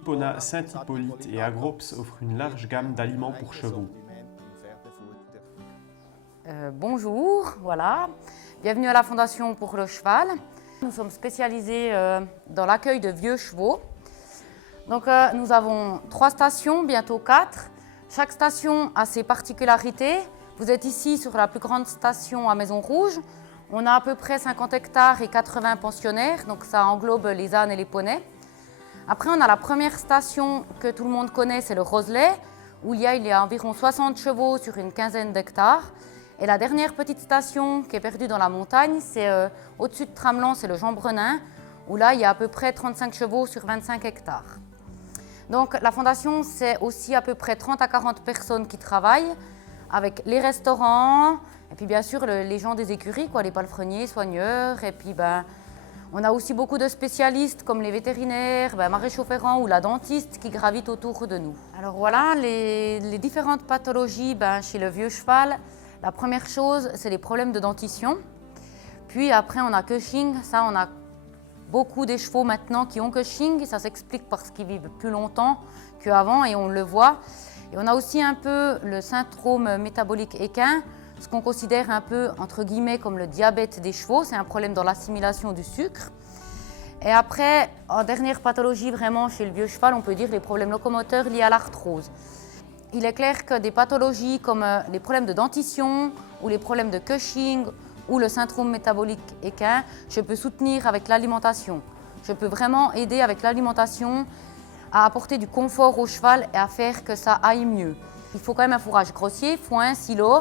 Hippona Saint-Hippolyte et Agrops offrent une large gamme d'aliments pour chevaux. Bonjour, voilà. Bienvenue à la Fondation pour le cheval. Nous sommes spécialisés dans l'accueil de vieux chevaux. Donc, nous avons 3 stations, bientôt 4. Chaque station a ses particularités. Vous êtes ici sur la plus grande station à Maison Rouge. On a à peu près 50 hectares et 80 pensionnaires, donc ça englobe les ânes et les poneys. Après, on a la première station que tout le monde connaît, c'est le Roselet, où il y a environ 60 chevaux sur une quinzaine d'hectares. Et la dernière petite station qui est perdue dans la montagne, c'est au-dessus de Tramelan, c'est le Jean Brenin, où là, il y a à peu près 35 chevaux sur 25 hectares. Donc la fondation, c'est aussi à peu près 30 à 40 personnes qui travaillent, avec les restaurants, et puis bien sûr les gens des écuries, les palefreniers, soigneurs, et puis on a aussi beaucoup de spécialistes comme les vétérinaires, maréchaux ferrants ou la dentiste qui gravitent autour de nous. Alors voilà, les différentes pathologies chez le vieux cheval. La première chose, c'est les problèmes de dentition. Puis après, on a Cushing. Ça, on a beaucoup des chevaux maintenant qui ont Cushing. Ça s'explique parce qu'ils vivent plus longtemps qu'avant et on le voit. Et on a aussi un peu le syndrome métabolique équin, ce qu'on considère un peu, entre guillemets, comme le diabète des chevaux. C'est un problème dans l'assimilation du sucre. Et après, en dernière pathologie, vraiment, chez le vieux cheval, on peut dire les problèmes locomoteurs liés à l'arthrose. Il est clair que des pathologies comme les problèmes de dentition ou les problèmes de Cushing ou le syndrome métabolique équin, je peux soutenir avec l'alimentation. Je peux vraiment aider avec l'alimentation à apporter du confort au cheval et à faire que ça aille mieux. Il faut quand même un fourrage grossier, foin, silo.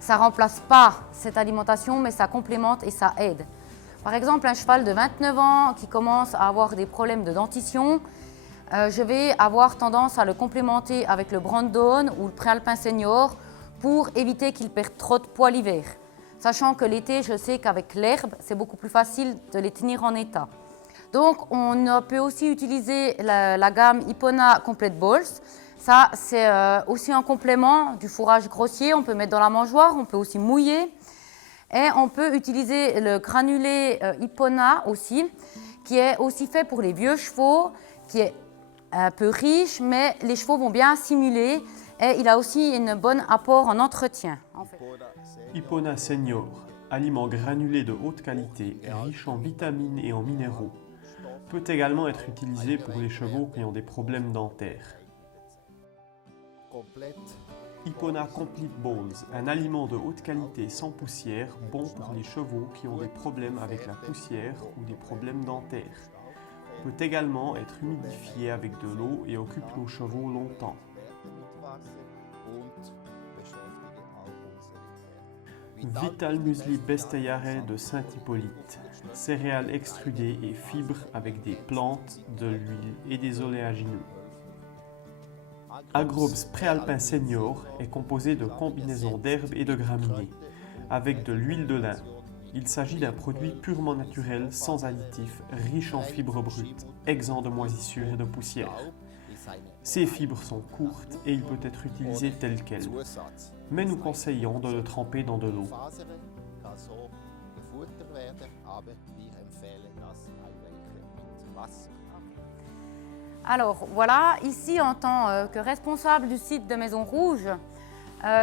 Ça ne remplace pas cette alimentation, mais ça complémente et ça aide. Par exemple, un cheval de 29 ans qui commence à avoir des problèmes de dentition, je vais avoir tendance à le complémenter avec le Brandon ou le Préalpin Senior pour éviter qu'il perde trop de poids l'hiver. Sachant que l'été, je sais qu'avec l'herbe, c'est beaucoup plus facile de les tenir en état. Donc, on peut aussi utiliser la gamme Hippona Complete Balls. Ça, c'est aussi un complément du fourrage grossier. On peut mettre dans la mangeoire, on peut aussi mouiller. Et on peut utiliser le granulé Hippona aussi, qui est aussi fait pour les vieux chevaux, qui est un peu riche, mais les chevaux vont bien assimiler et il a aussi un bon apport en entretien. Hippona Senior, aliment granulé de haute qualité, riche en vitamines et en minéraux, peut également être utilisé pour les chevaux qui ont des problèmes dentaires. Hippona Complete Balls, un aliment de haute qualité sans poussière, bon pour les chevaux qui ont des problèmes avec la poussière ou des problèmes dentaires. Peut également être humidifié avec de l'eau et occupe nos chevaux longtemps. Vital Muesli Bestejahre de Saint-Hippolyte, céréales extrudées et fibres avec des plantes, de l'huile et des oléagineux. Agrops Préalpin Senior est composé de combinaisons d'herbes et de graminées, avec de l'huile de lin. Il s'agit d'un produit purement naturel, sans additifs, riche en fibres brutes, exempt de moisissures et de poussière. Ces fibres sont courtes et il peut être utilisé tel quel, mais nous conseillons de le tremper dans de l'eau. Alors voilà, ici en tant que responsable du site de Maison Rouge,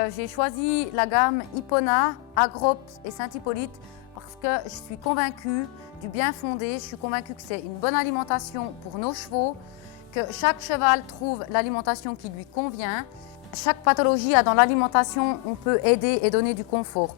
j'ai choisi la gamme Hippona, Agrops et Saint-Hippolyte parce que je suis convaincue du bien fondé, je suis convaincue que c'est une bonne alimentation pour nos chevaux, que chaque cheval trouve l'alimentation qui lui convient. Chaque pathologie a dans l'alimentation, on peut aider et donner du confort.